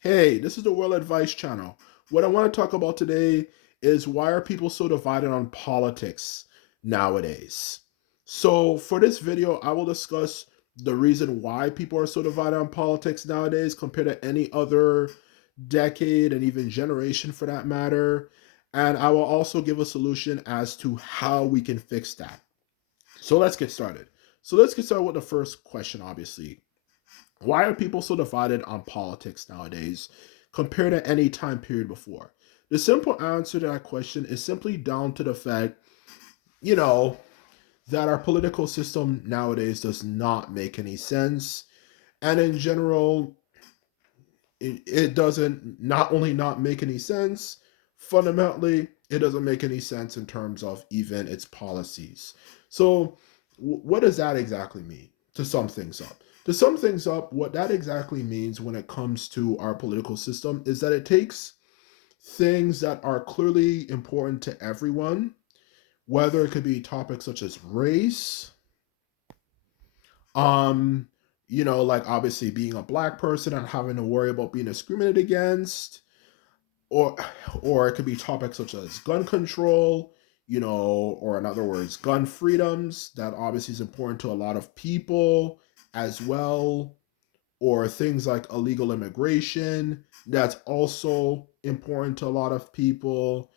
Hey, this is the World Advice Channel. What I want to talk about today is why are people so divided on politics nowadays? So, for this video, I will discuss the reason why people are so divided on politics nowadays compared to any other decade and even generation for that matter. And I will also give a solution as to how we can fix that. So, let's get started. Let's get started with the first question, obviously. Why are people so divided on politics nowadays compared to any time period before? The simple answer to that question is simply down to the fact, you know, that our political system nowadays does not make any sense. And in general, it doesn't not only not make any sense, fundamentally, it doesn't make any sense in terms of even its policies. So, what does that exactly mean? To sum things up. To sum things up, what that exactly means when it comes to our political system is that it takes things that are clearly important to everyone, whether it could be topics such as race, um, like obviously being a black person and having to worry about being discriminated against, or it could be topics such as gun control, or in other words, gun freedoms that obviously is important to a lot of people as well, or things like illegal immigration that's also important to a lot of people,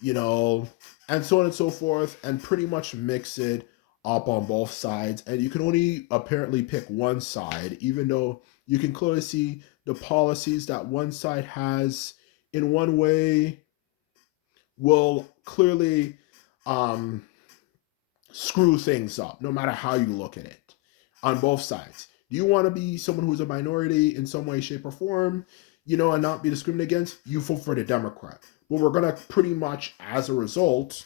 you know, and so on and so forth, and pretty much mix it up on both sides. And you can only apparently pick one side, even though you can clearly see the policies that one side has in one way will clearly um, screw things up, no matter how you look at it, on both sides. Do you want to be someone who's a minority in some way, shape, or form, and not be discriminated against? You vote for the Democrat. But we're going to pretty much, as a result,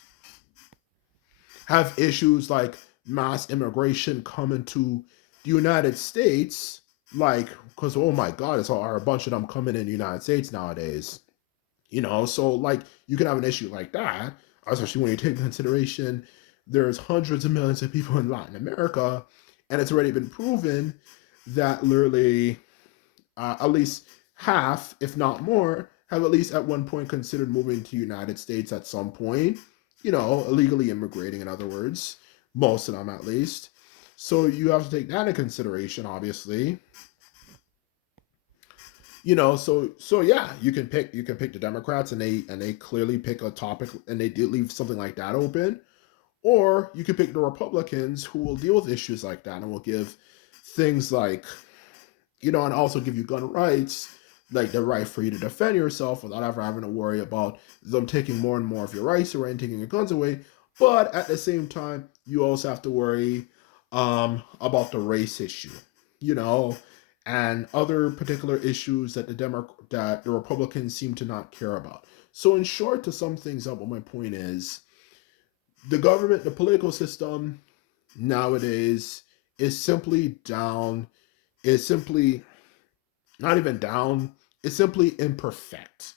have issues like mass immigration coming to the United States, like, because, oh my God, are a bunch of them coming in the United States nowadays. So like you can have an issue like that, especially when you take into consideration there's hundreds of millions of people in Latin America, and it's already been proven that literally at least half, if not more, have at least at one point considered moving to the United States at some point, illegally immigrating, in other words, most of them at least. So you have to take that into consideration, obviously. So yeah, you can pick the Democrats, and they clearly pick a topic, and they did leave something like that open, or you could pick the Republicans, who will deal with issues like that and will give things like, and also give you gun rights, like the right for you to defend yourself without ever having to worry about them taking more and more of your rights away and taking your guns away. But at the same time, you also have to worry about the race issue, you know, and other particular issues that the Republicans seem to not care about. So, in short, to sum things up, what my point is, the government, the political system nowadays is simply down. Is simply not even down. It's simply imperfect.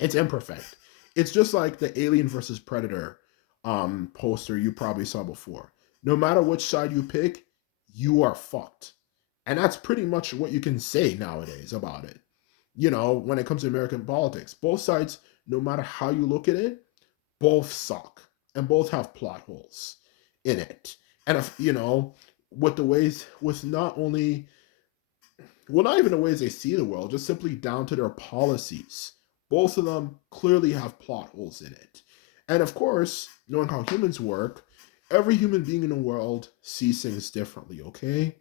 It's imperfect. It's just like the Alien versus Predator poster you probably saw before. No matter which side you pick, you are fucked. And that's pretty much what you can say nowadays about it. When it comes to American politics, both sides, no matter how you look at it, both suck and both have plot holes in it. And if, with the ways, with not only, well, not even the ways they see the world, just simply down to their policies. Both of them clearly have plot holes in it. And of course, knowing how humans work, every human being in the world sees things differently, okay?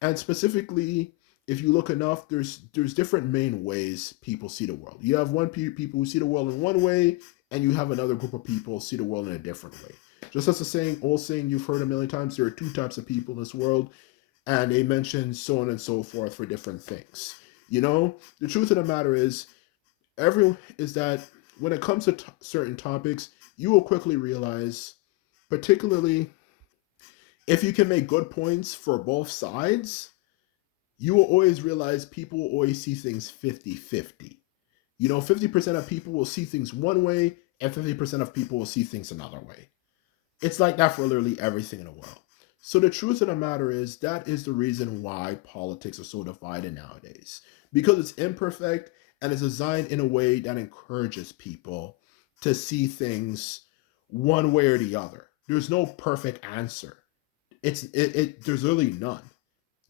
And specifically, if you look enough, there's different main ways people see the world. You have people who see the world in one way, and you have another group of people see the world in a different way. Just as the old saying you've heard a million times, there are two types of people in this world, and they mention so on and so forth for different things. The truth of the matter is that when it comes to certain topics, you will quickly realize, particularly if you can make good points for both sides, you will always realize people will always see things 50-50. 50% of people will see things one way, and 50% of people will see things another way. It's like that for literally everything in the world. So the truth of the matter is that is the reason why politics are so divided nowadays. because it's imperfect and it's designed in a way that encourages people to see things one way or the other. There's no perfect answer. There's really none.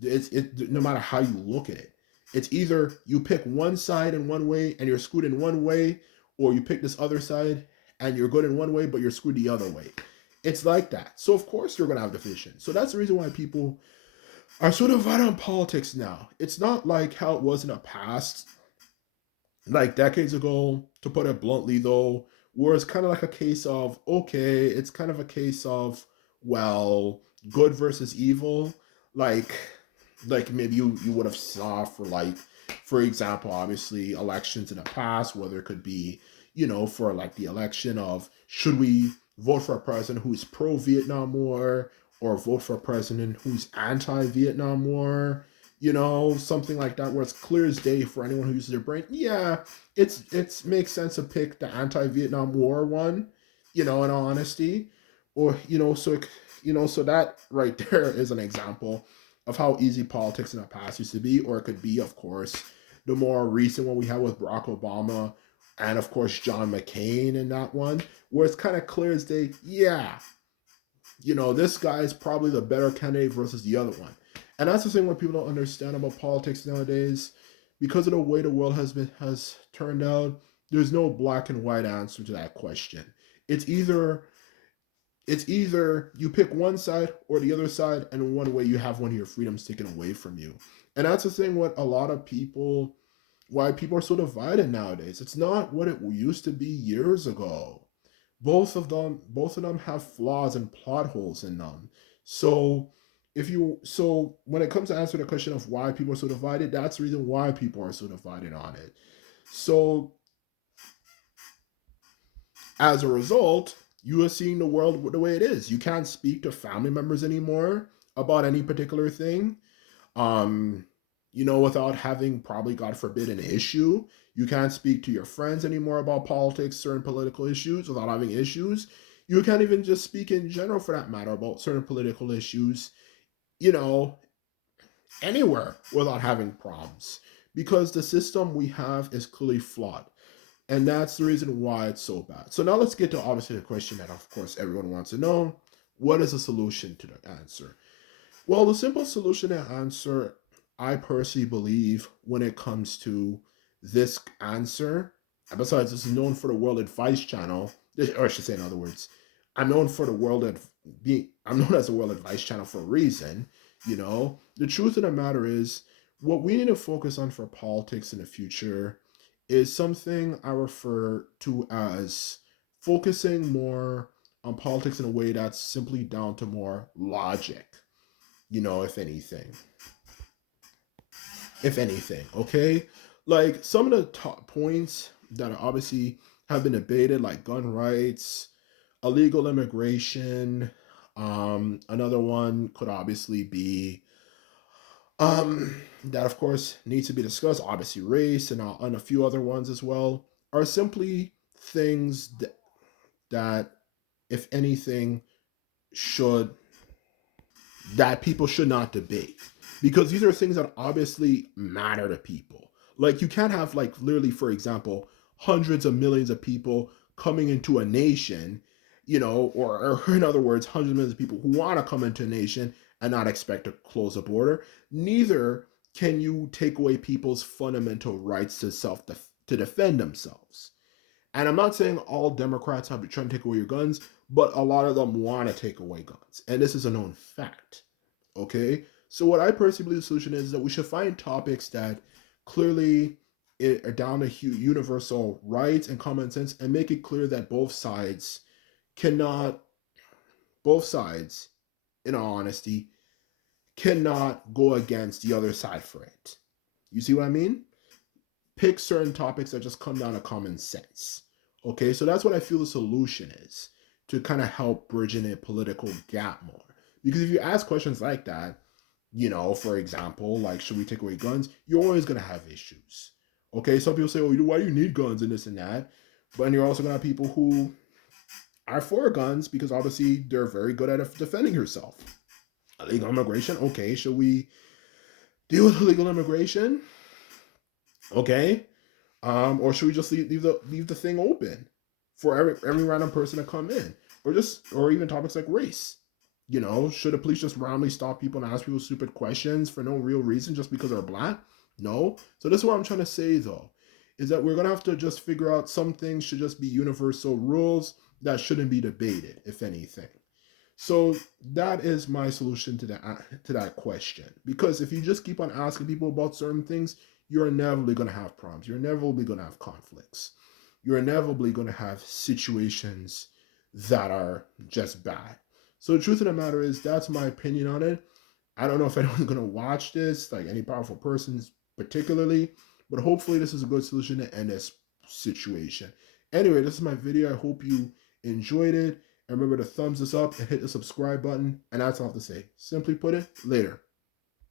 No matter how you look at it. It's either you pick one side in one way and you're screwed in one way, or you pick this other side and you're good in one way but you're screwed the other way. It's like that. So of course you're gonna have division. So that's the reason why people are sort of divided on politics now. It's not like how it was in the past, like decades ago, to put it bluntly though, where it's kind of like a case of, okay, it's kind of a case of, well, good versus evil. Like like maybe you would have saw for, like, for example, obviously elections in the past, whether it could be, for like the election of, should we vote for a president who's pro Vietnam War or vote for a president who's anti Vietnam War, something like that, where it's clear as day for anyone who uses their brain. Yeah, it's makes sense to pick the anti-Vietnam War one, in all honesty, or so that right there is an example of how easy politics in the past used to be, or it could be, of course, the more recent one we had with Barack Obama and of course John McCain in that one, where it's kind of clear as day. Yeah, this guy is probably the better candidate versus the other one. And that's the thing what people don't understand about politics nowadays. Because of the way the world has turned out, there's no black and white answer to that question. It's either it's either you pick one side or the other side, and in one way you have one of your freedoms taken away from you. And that's the thing what a lot of people, why people are so divided nowadays. It's not what it used to be years ago. Both of them have flaws and plot holes in them. So when it comes to answer the question of why people are so divided, that's the reason why people are so divided on it. So as a result, you are seeing the world the way it is. You can't speak to family members anymore about any particular thing. Um, without having, probably, God forbid, an issue. You can't speak to your friends anymore about politics, certain political issues, without having issues. You can't even just speak in general, for that matter, about certain political issues, you know, anywhere without having problems. Because the system we have is clearly flawed. And that's the reason why it's so bad. So now let's get to, obviously, the question that, of course, everyone wants to know. What is the solution to the answer? Well, the simple solution and answer, I personally believe, when it comes to this answer, and besides, this is known for the World Advice Channel, or I should say, in other words, I'm known for the I'm known as the World Advice Channel for a reason. The truth of the matter is, what we need to focus on for politics in the future is something I refer to as focusing more on politics in a way that's simply down to more logic, if anything. If anything, okay? Like, some of the top points that are obviously have been debated, like gun rights, illegal immigration. Another one could obviously be that, of course, needs to be discussed. Obviously, race and a few other ones as well are simply things that, if anything, should that people should not debate, because these are things that obviously matter to people. Like, you can't have, like, literally, for example, hundreds of millions of people coming into a nation, or in other words, hundreds of millions of people who want to come into a nation and not expect to close the border. Neither can you take away people's fundamental rights to defend themselves. And I'm not saying all Democrats have been trying to take away your guns, but a lot of them want to take away guns. And this is a known fact. Okay? So what I personally believe the solution is that we should find topics that clearly are down to universal rights and common sense, and make it clear that cannot, both sides, in all honesty, cannot go against the other side for it. You see what I mean? Pick certain topics that just come down to common sense. Okay, so that's what I feel the solution is, to kind of help bridge in a political gap more. Because if you ask questions like that, for example, like, should we take away guns? You're always going to have issues. Okay, some people say, oh, why do you need guns and this and that? But then you're also going to have people who are for guns because obviously they're very good at defending yourself. Illegal immigration, okay, should we deal with illegal immigration? Okay, or should we just leave the thing open for every random person to come in, or even topics like race? You know, should the police just randomly stop people and ask people stupid questions for no real reason just because they're black? No. So this is what I'm trying to say though, is that we're gonna have to just figure out some things should just be universal rules that shouldn't be debated, if anything. So that is my solution to that question. Because if you just keep on asking people about certain things, you're inevitably going to have problems. You're inevitably going to have conflicts. You're inevitably going to have situations that are just bad. So the truth of the matter is, that's my opinion on it. I don't know if anyone's going to watch this, like any powerful persons particularly, but hopefully this is a good solution to end this situation. Anyway, this is my video. I hope you enjoyed it. And remember to thumbs this up and hit the subscribe button. And that's all I have to say. Simply put it, later.